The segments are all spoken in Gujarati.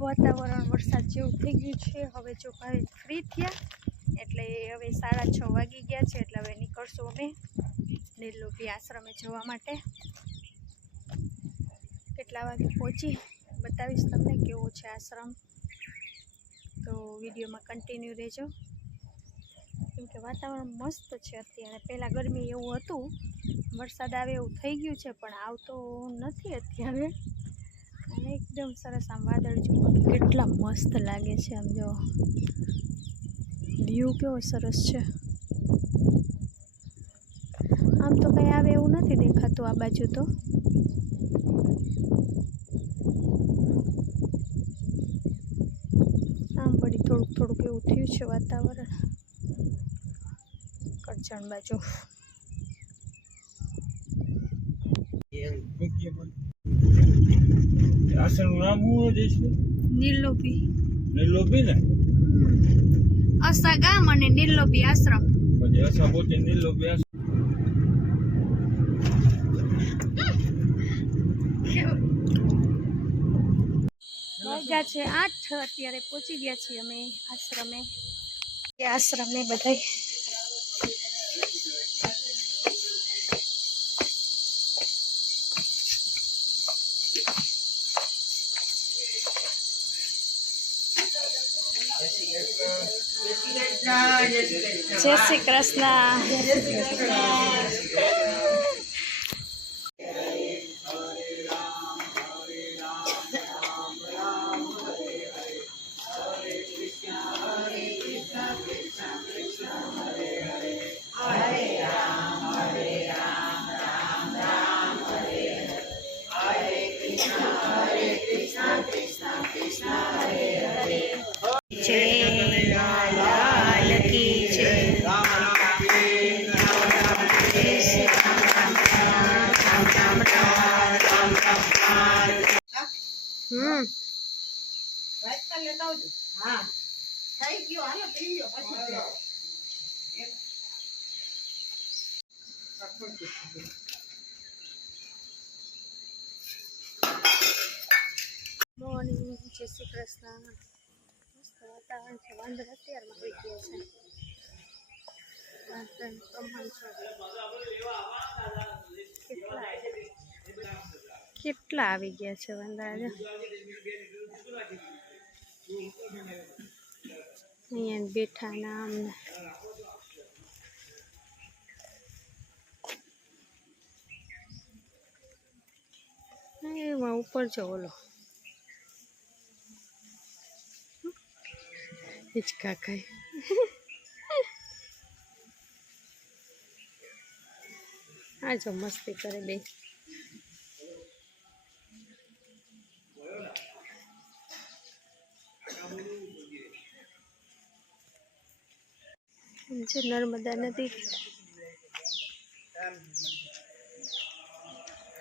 વાતાવરણ વરસાદ જેવું થઈ ગયું છે। હવે જો ભાઈ ફ્રી થયા એટલે હવે 6:30 વાગી ગયા છે એટલે હવે નીકળશું અમે નિર્લોભી આશ્રમે જવા માટે। કેટલા વાગે પહોંચી બતાવીશ તમને કેવો છે આશ્રમ, તો વિડીયોમાં કન્ટિન્યુ રહેજો કેમ કે વાતાવરણ મસ્ત છે અત્યારે। પહેલાં ગરમી એવું હતું, વરસાદ આવે એવું થઈ ગયું છે પણ આવતો નથી અત્યારે। અને એકદમ સરસ આમ વાદળ જો કેટલા મસ્ત લાગે છે, આમ જો વ્યૂ કેવો સરસ છે। આમ તો કંઈ આવે એવું નથી દેખાતું આ બાજુ તો, આમ વળી થોડુંક થોડુંક એવું થયું છે વાતાવરણ કરજણ બાજુ। આશ્રમ નામ શું છે? નિર્લોભી। નિર્લોભી ને અસા ગામ અને નિર્લોભી આશ્રમ। પછી અસા પોતે નિર્લોભી આશ્રમ। વાગ્યા છે 8, અત્યારે પહોંચી ગયા છીએ અમે આશ્રમે। આશ્રમે બધાય જય શ્રી કૃષ્ણ। लाल की जय। મોર્નિંગ, જય શ્રી કૃષ્ણ। મસ્ત વાતાવરણ છે, વાંદરા અત્યારમાં આવી ગયા છે। કેટલા આવી ગયા છે વાંદરા, અહીંયા બેઠા ના અમને એમાં ઉપર જો ઓલો હિચકા ખાય। આ જો મસ્તી કરે બે। જે નર્મદા નદી,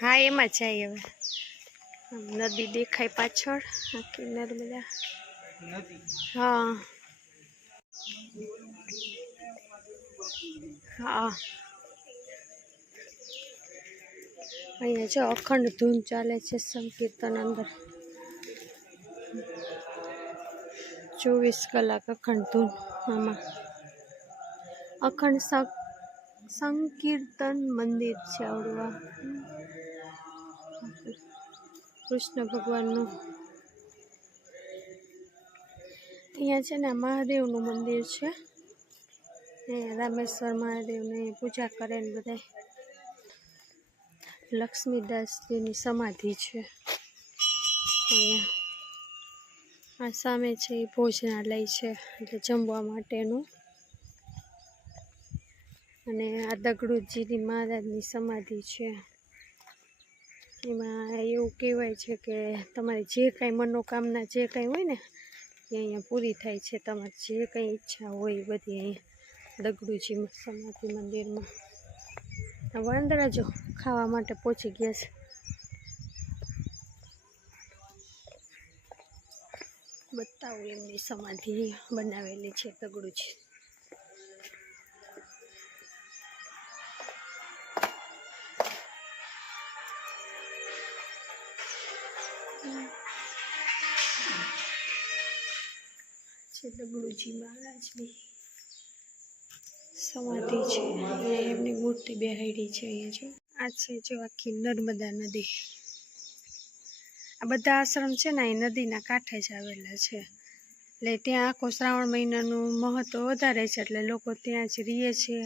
હા એમાં જાય હવે નદી દેખાય પાછળ, આખી નર્મદા। હા હા, અહીંયા જો અખંડ ધૂન ચાલે છે, સંકીર્તન અંદર 24 કલાક અખંડ ધૂન। આમાં અખંડ સંકીર્તન મંદિર છે આવડું, કૃષ્ણ ભગવાનનું। અહીંયા છે ને મહાદેવનું મંદિર છે, રામેશ્વર મહાદેવની પૂજા કરે ને બધા। લક્ષ્મીદાસજીની સમાધિ છે અહીંયા। આ સામે છે એ ભોજનાલય છે, એટલે જમવા માટેનું। અને આ દગડુજીની મહારાજની સમાધિ છે। એમાં એવું કહેવાય છે કે તમારી જે કાંઈ મનોકામના જે કાંઈ હોય ને એ અહીંયા પૂરી થાય છે। તમારે જે કંઈ ઈચ્છા હોય એ બધી અહીંયા દગડુજી સમાધિ મંદિરમાં। વાંદરા જો ખાવા માટે પહોંચી ગયા છે। બતાવું એમની સમાધિ બનાવેલી છે દગડુજી। છે ડબલુજી મહારાજની સમાધિ છે, અહીંયા એમની મૂર્તિ બેહાડી છે. અહીંયા જો આ છે જો આખી નર્મદા નદી. આ બધા આશ્રમ છે ને એ નદીના કાંઠે જ આવેલા છે, એટલે ત્યાં આખો શ્રાવણ મહિનાનું મહત્ત્વ વધારે છે, એટલે લોકો ત્યાં જ રહે છે,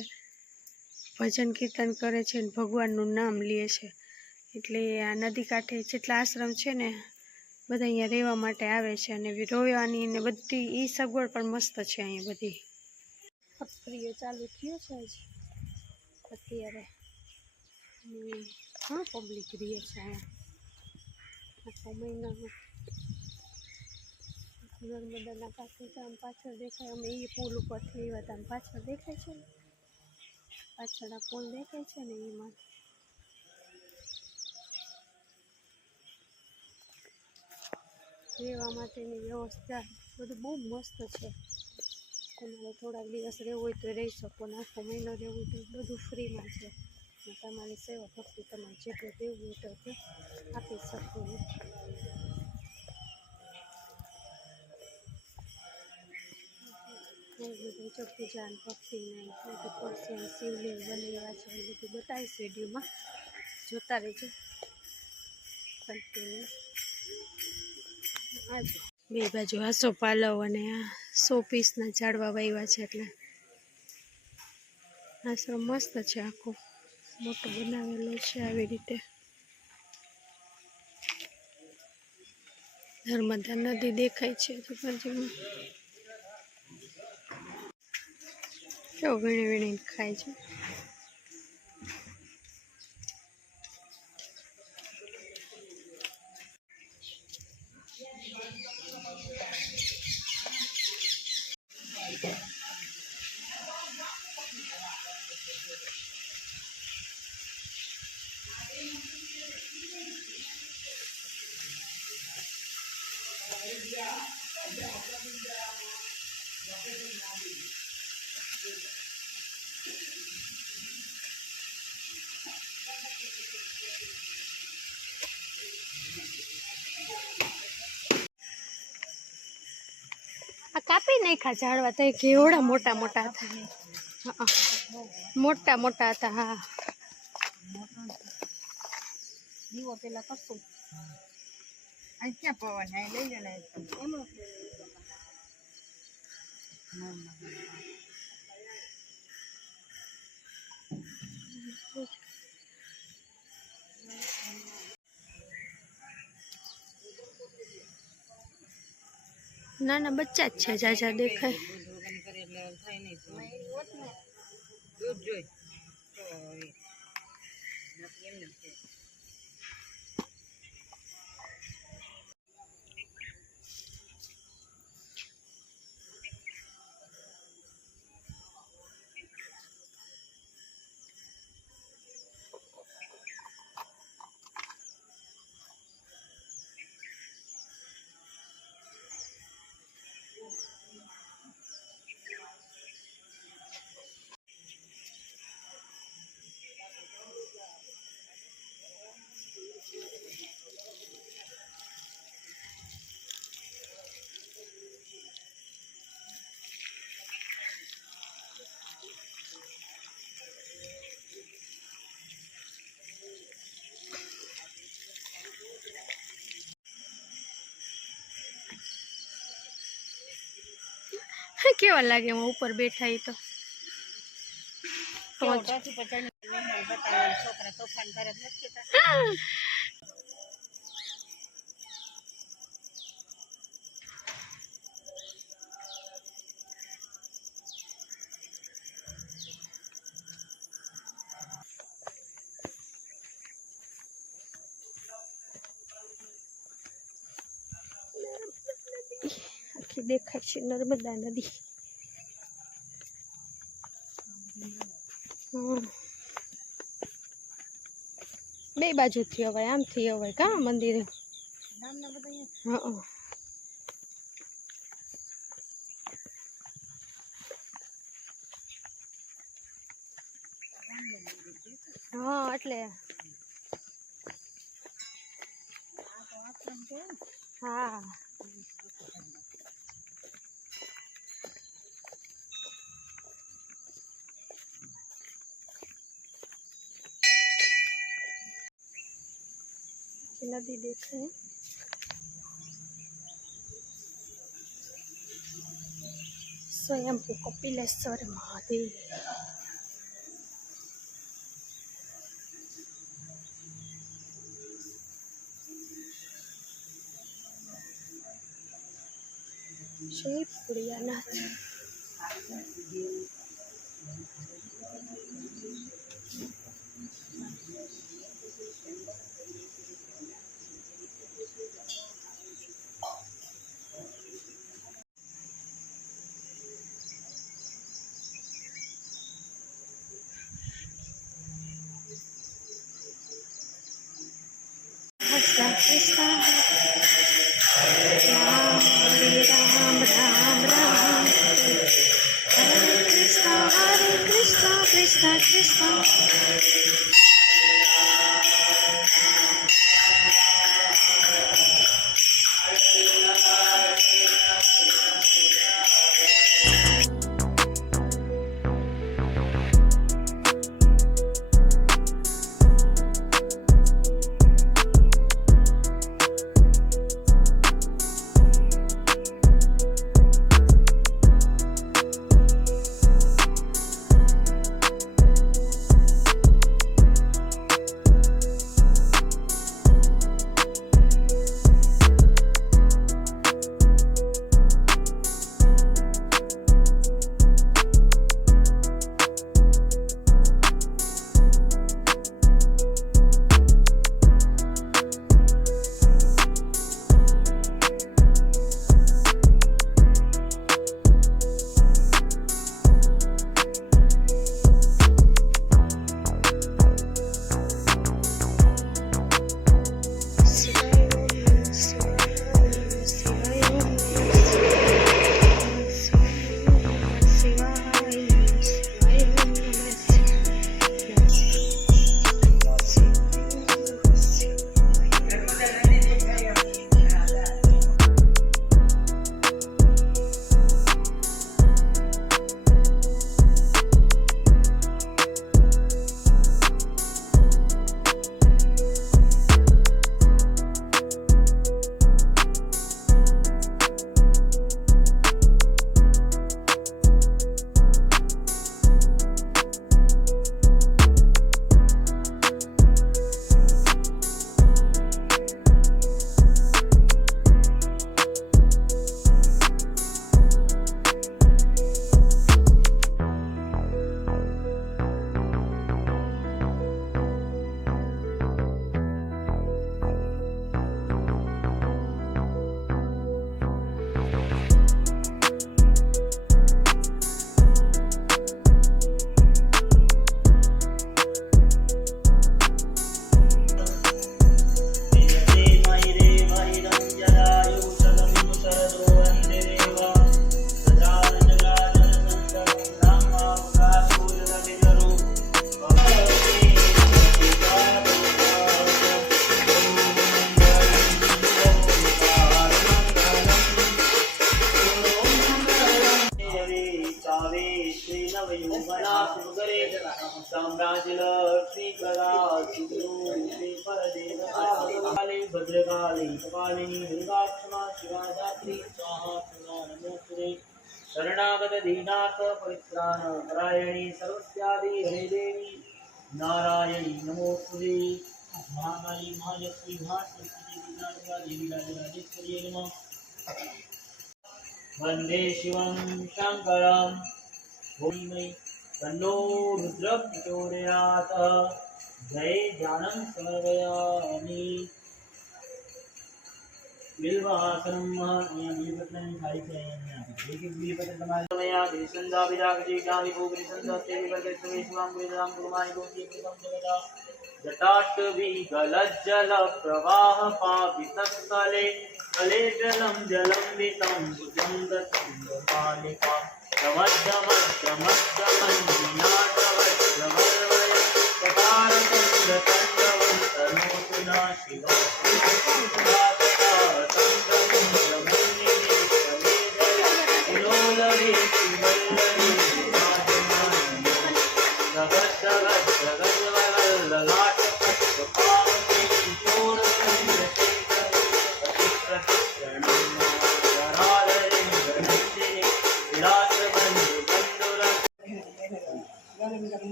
ભજન કીર્તન કરે છે ને ભગવાનનું નામ લે છે. એટલે આ નદી કાંઠે જેટલા આશ્રમ છે ને બધા અહીંયા રહેવા માટે આવે છે, અને રોવાની ને બધી એ સગવડ પણ મસ્ત છે અહીંયા બધી. સક્રિય ચાલુ થયો છે હજી અત્યારે. હા પબ્લિક રહે છે અહીંયા આખો મહિનામાં. નર્મદાના કાંઠે આમ પાછળ દેખાય, અમે એ પુલ ઉપરથી આવ્યા હતા, આમ પાછળ દેખાય છે ને, પાછળ આ પુલ દેખાય છે ને એમાં. રહેવા માટેની વ્યવસ્થા બધું બહુ મસ્ત છે. તમારે થોડાક દિવસ રહેવું હોય તો રહી શકો, ને આખો મહિનો રહેવું હોય તો બધું ફ્રીમાં છે. તમારી સેવા ભક્તિ તમારે જેટલું દેવું હોય તો તે આપી શકો. બધું જો પૂજા ભક્તિને બધું કરશે, શિવલિંગ બનેલા છે એ બધું બતાવીશ વિડીયોમાં, જોતા રહેજો કન્ટિન્યુ. બે બાજુ આસો પાલવ અને આ 100 પીસના ઝાડવા વાવ્યા છે, એટલે આશ્રમ મસ્ત છે, આખો મોટો બનાવેલો છે આવી રીતે. નર્મદા નદી દેખાય છે તો બાજુમાં કેવો વીણી વીણીને ખાય છે. આ કાપી નાખ્યા ઝાડવા તો કેવડા મોટા મોટા હતા. મોટા મોટા હતા. હા દીવો પેલા કરશું. આ ક્યાં પવન આ લઈ લેને એમાં નાના બચ્ચા જ છે, જાજા દેખાય. દૂધ જોઈ કેવા લાગે એમાં ઉપર બેઠા એ તો. છોકરા તોફાન કરે નથી. આખી દેખાય છે નર્મદા નદી. બે બાજુથી અવાય, આમથી અવાય કા મંદિરે. હા એટલે હા અહીંથી નદી દેખાય. સ્વયંભૂ કપિલેશ્વર મહાદેવ. જય Bholiyanath. Krishna Krishna Ram Ram Ram Ram Hare Krishna Krishna Krishna. Bhadrakali कपालिनी दुर्गाक्षमा शिवादात्री स्वाहा नमोस्तुते शरणागत दीनाथ परित्राण परायणी सर्वस्यादि हरे देवी नारायणी नमोस्तुते महाकाली महालक्ष्मी महासरस्वती दुर्गा देवी राजराजेश्वरी नमः वंदे शिवं शंकरं भूमिमयि तन्नो रुद्र प्रचोदयात् जय जानम समर्पयामि बिल्वासनम અહીંયા બીલપત્રની ખાઈ છે અહીંયા देखिए બીલપત્ર તમારે સમયા વિસંદા વિરાગજી ગામી ભોગરી સંદા તેવી વર્ગે સવે શિવામ ગુરુરામ ગુરુમાઈ ગોતી એકમ જગતા જટાટ વિગલજ્જલ પ્રવાહ પાવિતસ્થલે કલેજલમ જલમ વિતમ ભુજંગતમ પાલિકા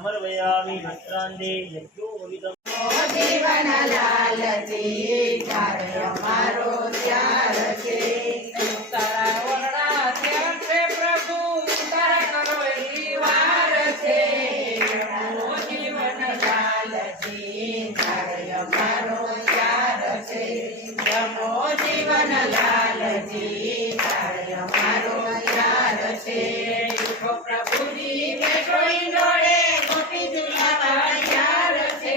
समर्पयामि वस्त्रान्ते यज्ञो भवितम् જીવન લાલજી ત્યારે અમારો ત્યાર છે તારા વરડા ત્યાર છે પ્રભુ તારા કરો એવી વાર છે જીવન લાલજી ત્યારે અમારો ત્યાર છે જમો જીવન લાલજી ત્યારે અમારો ત્યાર છે પ્રભુજી બેઠો ઈંડોળે ગોપી ઝુલાવા ત્યાર છે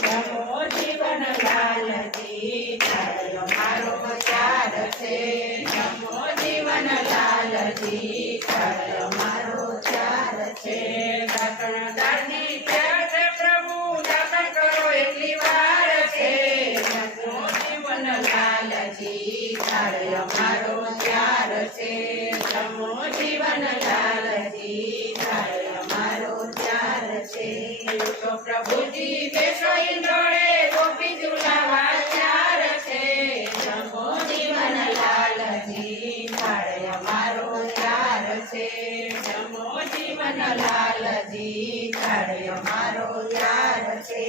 જમો જીવન લાલજી ત્યારે અમારો ત્યાર છે જમો જીવન લાલજી ત્યારે અમારો ત્યાર છે દાતણ દાની ત્યાર છે પ્રભુ દાતણ કરો એટલી વાર છે જમો જીવન લાલજી ત્યારે અમારો ત્યાર છે જમો જીવન લાલજી ત્યારે અમારો ત્યાર છે તો પ્રભુજી બેસો ઈંડોળે ગોપી ઝુલાવા ત્યાર છે જમો જીવન લાલજી ત્યારે અમારો ત્યાર છે જમો જીવન લાલજી ત્યારે અમારો ત્યાર છે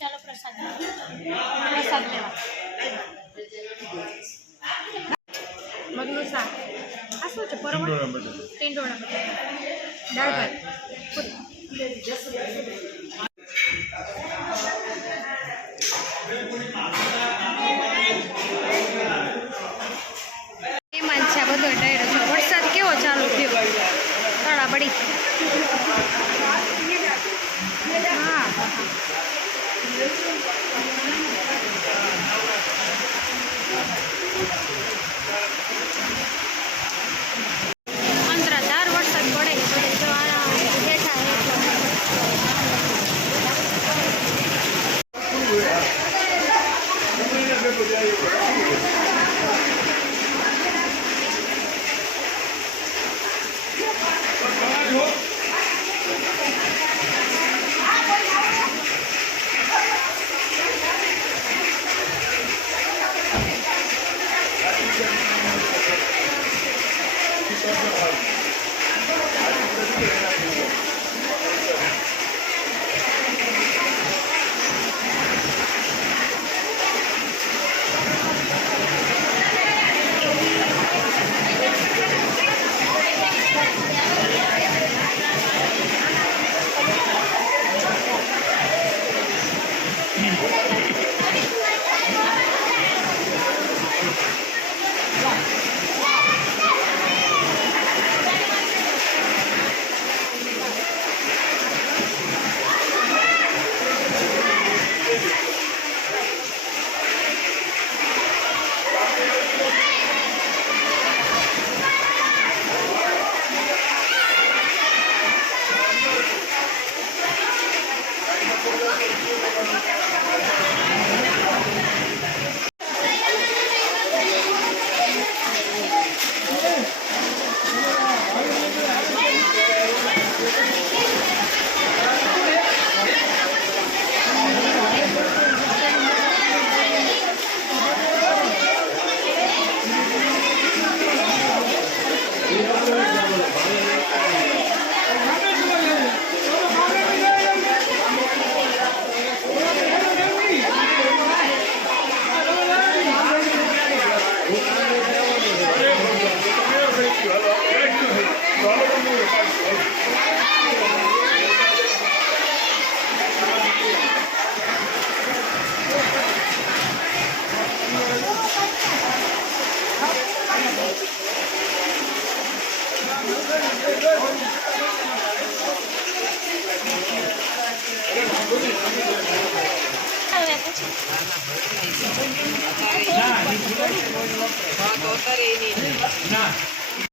ચાલો પ્રસાદ પ્રસાદ લેવા મગનું શાક આ શું છે પરવળ ટીંડોળા બટાકા દાળ ભાત એમાં છે બધો ટાયરો છે વરસાદ કેવો ચાલુ થયો તળા પડી હા અંતરાધાર વરસાદ પડે છે જો બેઠા ના, એ ભૂલાય છે કોઈ વખતે. ના